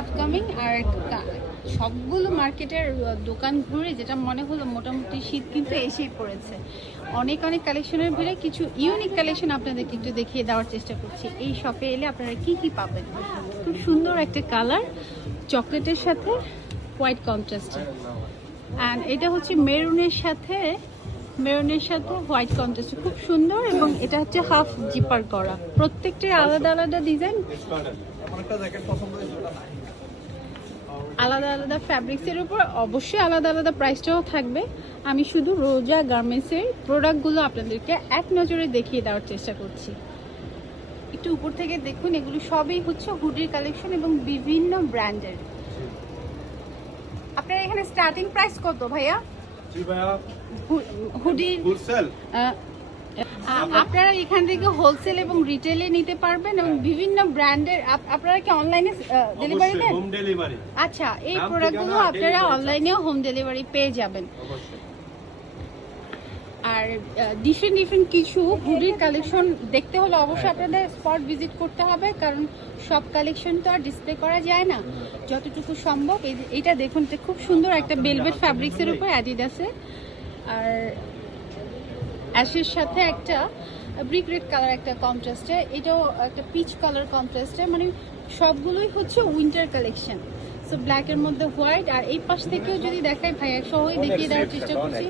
Upcoming. আর সবগুলো মার্কেটের দোকান ঘুরে যেটা মনে হলো মোটামুটি শীত কিন্তু এসেই পড়েছে। অনেক অনেক কালেকশনের ভিড়ে কিছু ইউনিক কালেকশন আপনাদেরকে একটু দেখিয়ে দেওয়ার চেষ্টা করছি। এই শপে এলে আপনারা কি কি পাবেন। খুব সুন্দর একটা কালার, চকলেটের সাথে হোয়াইট কন্ট্রাস্টে, অ্যান্ড এটা হচ্ছে মেরুনের সাথে হোয়াইট কন্ট্রাস্ট, খুব সুন্দর। এবং এটা হচ্ছে হাফ জিপার করা, প্রত্যেকটার আলাদা আলাদা ডিজাইন, আলাদা আলাদা ফ্যাব্রিক্সের উপর অবশ্যই আলাদা আলাদা প্রাইসটাও থাকবে। আমি শুধু রোজা গার্মেন্টসের প্রোডাক্টগুলো আপনাদেরকে এক নজরে দেখিয়ে দেওয়ার চেষ্টা করছি। একটু উপর থেকে দেখুন, এগুলো সবই হচ্ছে হুডির কালেকশন এবং বিভিন্ন ব্র্যান্ডের। আপনার এখানে স্টার্টিং প্রাইস কত ভাইয়া? জি ভাইয়া, হুডি হোলসেল আপনারা এখান থেকে হোলসেল এবং রিটেলে নিতে পারবেন এবং বিভিন্ন ব্র্যান্ডের। আপনারা কি অনলাইনে ডেলিভারি দেন? Home delivery. আচ্ছা, এই প্রোডাক্টগুলো আপনারা অনলাইনেও হোম ডেলিভারি পেয়ে যাবেন। অবশ্যই। আর ডিফারেন্ট কিছু হুডির কালেকশন দেখতে হলে অবশ্যই আপনাদের স্পট ভিজিট করতে হবে, কারণ সব কালেকশন তো আর ডিসপ্লে করা যায় না। যতটুকু সম্ভব এটা দেখুন, এটা খুব সুন্দর একটা ভেলভেট ফ্যাব্রিক্সের উপর অ্যাডিডাসে, আর অ্যাশের সাথে একটা ব্রিক রেড কালার একটা কন্ট্রাস্টে, এটাও একটা পিচ কালার কন্ট্রাস্টে, মানে সবগুলোই হচ্ছে উইন্টার কালেকশন। সো ব্ল্যাকের মধ্যে হোয়াইট। আর এই পাশ থেকেও যদি দেখাই ভাইয়া সহই দেখিয়ে দেওয়ার চেষ্টা করছি।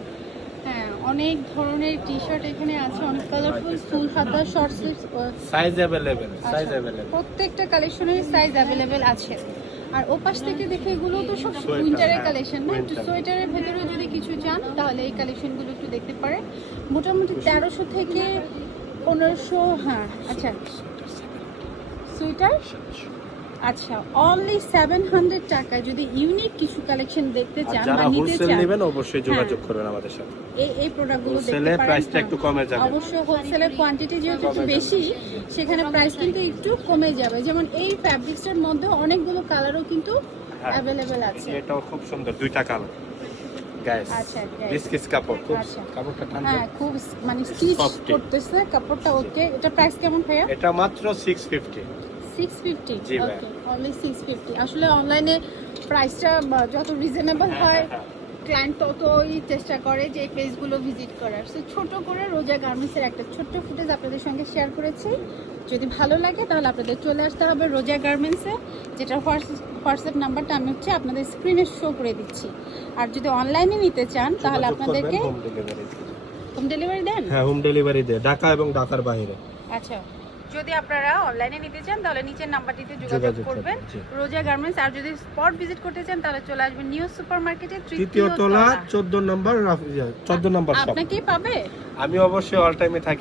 হ্যাঁ, অনেক ধরনের টি শার্ট এখানে আছে, অনেক কালারফুল, ফুল হাতা, short sleeves, size available, size available, প্রত্যেকটা কালেকশনের সাইজ অ্যাভেলেবেল আছে। আর ওপাশ থেকে দেখে এগুলো তো সব উইন্টারের কালেকশন না, একটু সোয়েটারের ভেতরে যদি কিছু চান তাহলে এই কালেকশনগুলো একটু দেখতে পারেন। মোটামুটি 1300 থেকে 1500। হ্যাঁ আচ্ছা, সোয়েটার আচ্ছা অনলি 700 টাকায় যদি ইউনিক কিছু কালেকশন দেখতে চান বা যারা নিতে হোলসেল চান নেবেন অবশ্যই যোগাযোগ করবেন আমাদের সাথে। এই প্রোডাক্টগুলো দেখতে হোলসেলে পারেন। প্রাইসটা একটু কমে যাবে। অবশ্যই হোলসেলের কোয়ান্টিটি যেহেতু একটু বেশি, সেখানে প্রাইস কিন্তু একটু কমে যাবে। যেমন এই ফ্যাব্রিক্সের মধ্যে অনেকগুলো কালারও কিন্তু অ্যাভেলেবেল আছে। এটাও খুব সুন্দর, দুইটা কালার গাইস। আচ্ছা, বিস্কিস কাপড়, খুব আচ্ছা। কাপড়টা ঠান্ডা। হ্যাঁ, খুব মানে স্টিচ Soft. করতেছে কাপড়টা। ওকে, এটা প্রাইস কেমন ভাইয়া? এটা মাত্র 650। 650। জি ভাই। ওকে, অনলি 650। আসলে অনলাইনে প্রাইসটা যত রিজনেবল হয় ক্লায়েন্ট ততই চেষ্টা করে যে এই পেজগুলো ভিজিট করার। সো ছোট করে রোজা গার্মেন্টসের একটা ছোট্ট ফুটেজ আপনাদের সঙ্গে শেয়ার করেছি। যদি ভালো লাগে তাহলে আপনাদের চলে আসতে হবে রোজা গার্মেন্টসে, যেটা হোয়াটসঅ্যাপ নাম্বারটা আমি হচ্ছে আপনাদের স্ক্রিনে শো করে দিচ্ছি। আর যদি অনলাইনে নিতে চান তাহলে আপনাদেরকে হোম ডেলিভারি। হোম ডেলিভারি দেন? হ্যাঁ, হোম ডেলিভারি দেয় ঢাকা এবং ঢাকার বাইরে। আচ্ছা, যদি আপনারা অনলাইনে নিতে চান তাহলে নিচের নাম্বারটিতে যোগাযোগ যোগাযোগ করবেন, করবেন, জি। রোজা গার্মেন্টস। আর যদি স্পট ভিজিট করতে চান তাহলে চলে আসবেন নিউ সুপার মার্কেটের তৃতীয় তলা 14 নম্বর শপ। আপনাকেই পাবে। আমি অবশ্যই অল টাইমে থাকি।